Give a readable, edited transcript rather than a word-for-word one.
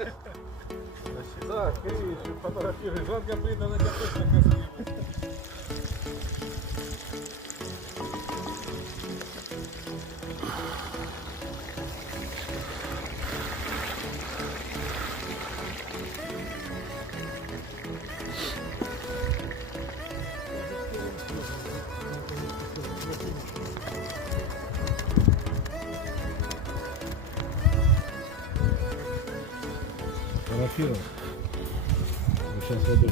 Так, Кирилл, фотографируй. Жалко, блин, она тебя точно красивая. Фотографировал. Сейчас водой.